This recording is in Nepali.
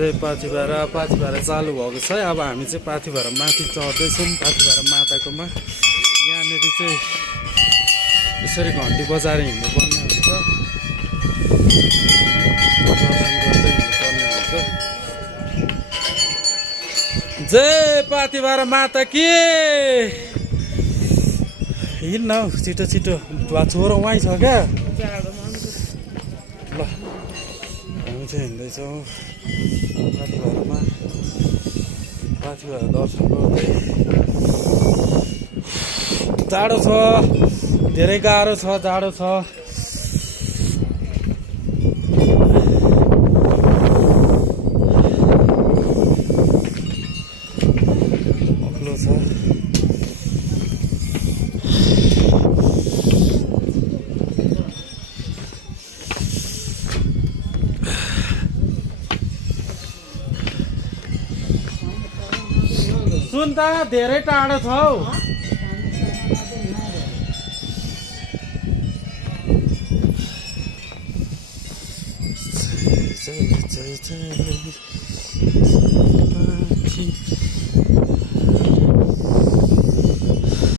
चाहिँ पाथिभरा चालु भएको छ। अब हामी चाहिँ पाथिभरा माथि चढ्दैछौँ, पाथिभरा माताकोमा। यहाँनिर चाहिँ यसरी घन्टी बजाएर हिँड्नुपर्ने हुन्छ, दर्शन गर्दै हिँड्नुपर्ने हुन्छ। जय पाथिभरा माता कि। हिँड्न हौ छिटो छिटो, छोरो वहीँ छ क्या। ल हामी चाहिँ हिँड्दैछौँ पाथिभरामा, पाथिभरा दर्शन गर्दै। जाडो छ, धेरै गाह्रो छ, जाडो छ। अग्लो छ। सुन त धेरै टाढो छ हौ। जय जय जय